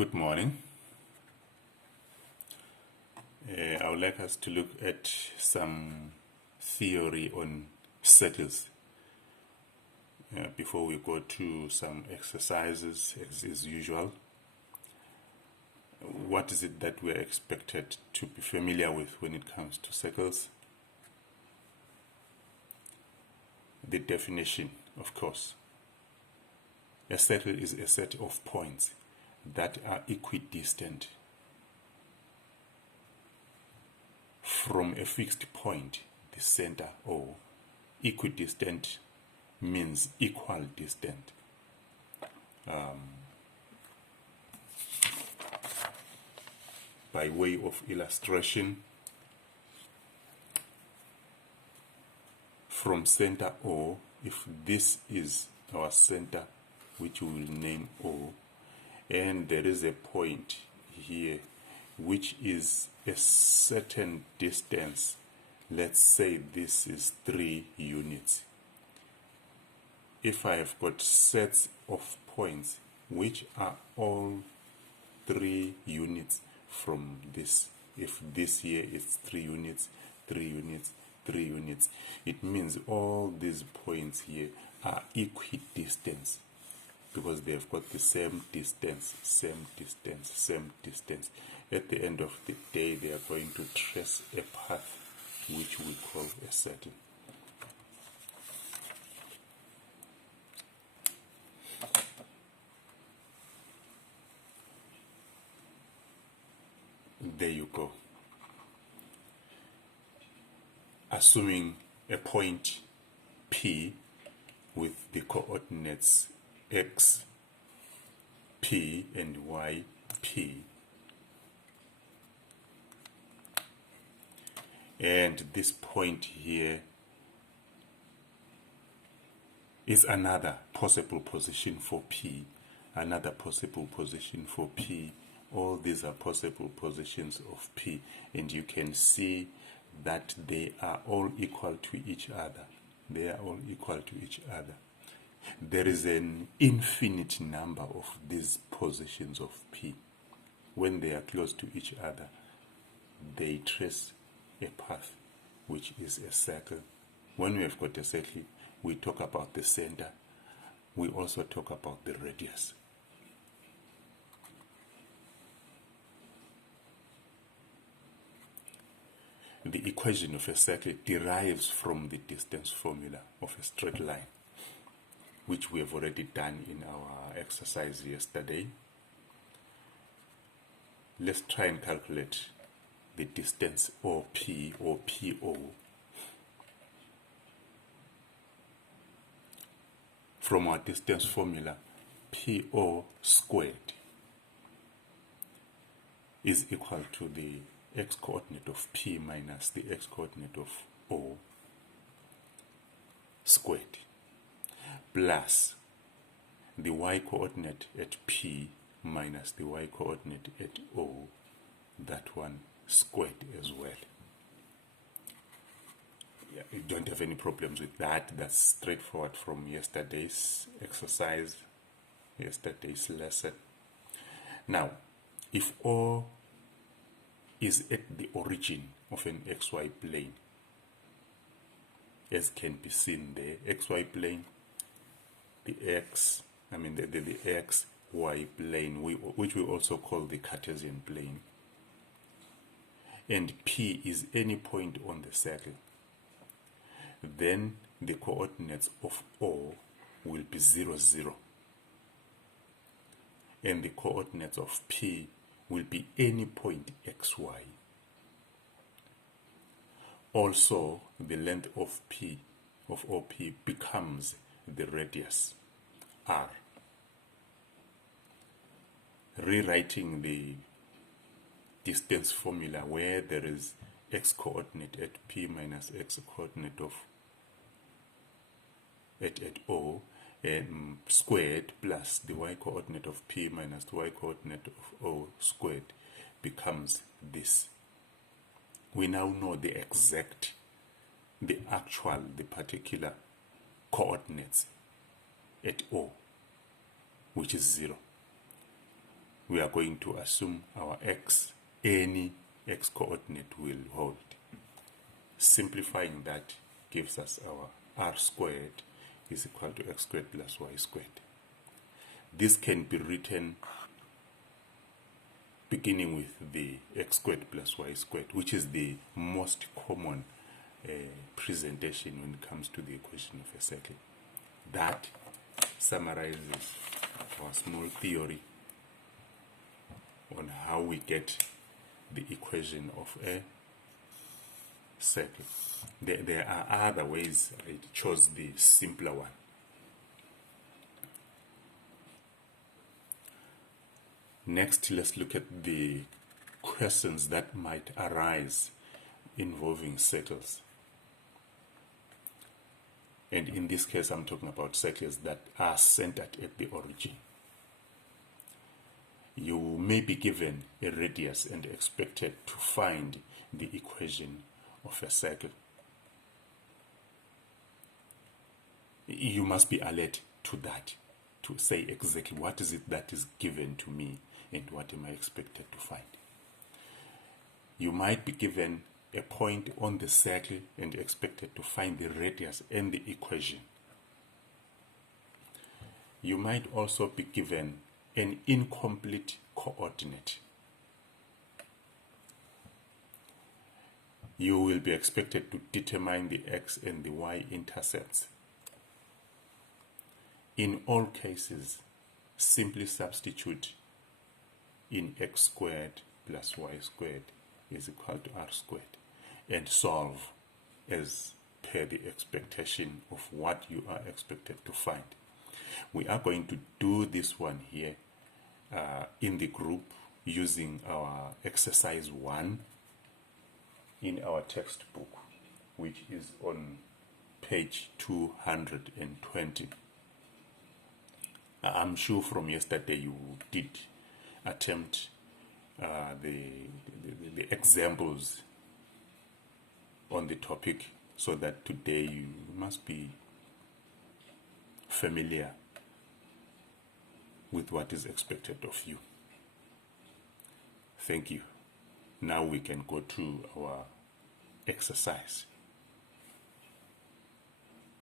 Good morning. I would like us to look at some theory on circles before we go to some exercises as usual. What is it that we are expected to be familiar with when it comes to circles? The definition, of course. A circle is a set of points that are equidistant from a fixed point, the center O. Equidistant means equal distant. By way of illustration, from center O, if this is our center, which we will name O, and there is a point here which is a certain distance, let's say this is 3 units. If I have got sets of points which are all 3 units from this, if this here is 3 units, 3 units, 3 units, it means all these points here are equidistant because they have got the same distance, same distance, same distance. At the end of the day, they are going to trace a path which we call a circle. There you go. Assuming a point P with the coordinates x, p, and y, p. And this point here is another possible position for P, another possible position for P. All these are possible positions of P, and you can see that they are all equal to each other. They are all equal to each other. There is an infinite number of these positions of P. When they are close to each other, they trace a path, which is a circle. When we have got a circle, we talk about the center. We also talk about the radius. The equation of a circle derives from the distance formula of a straight line, which we have already done in our exercise yesterday. Let's try and calculate the distance OP or PO from our distance formula. PO squared is equal to the x-coordinate of P minus the x-coordinate of O squared, plus the y-coordinate at P minus the y-coordinate at O, that one squared as well. Yeah, you don't have any problems with that. That's straightforward from yesterday's exercise, yesterday's lesson. Now, if O is at the origin of an xy plane, as can be seen there, xy plane, the xy plane, which we also call the Cartesian plane, and P is any point on the circle, then the coordinates of O will be 0, 0. And the coordinates of P will be any point xy. Also, the length of P, of OP, becomes the radius, r. Rewriting the distance formula where there is x-coordinate at P minus x-coordinate of at O, and squared plus the y-coordinate of P minus the y-coordinate of O squared becomes this. We now know the particular coordinates at O, which is 0. we are going to assume our x, any x coordinate will hold. Simplifying that gives us our r squared is equal to x squared plus y squared. This can be written beginning with the x squared plus y squared, which is the most common presentation when it comes to the equation of a circle. That summarizes our small theory on how we get the equation of a circle. There are other ways. I chose the simpler one. Next, let's look at the questions that might arise involving circles. And in this case, I'm talking about circles that are centered at the origin. You may be given a radius and expected to find the equation of a circle. You must be alert to that, to say exactly what is it that is given to me and what am I expected to find. You might be given a point on the circle and expected to find the radius and the equation. You might also be given an incomplete coordinate. You will be expected to determine the x and the y intercepts. In all cases, simply substitute in x squared plus y squared is equal to r squared and solve as per the expectation of what you are expected to find. We are going to do this one here in the group using our exercise 1 in our textbook, which is on page 220. I'm sure from yesterday you did attempt the examples on the topic, so that today you must be familiar with what is expected of you. Thank you. Now we can go to our exercise.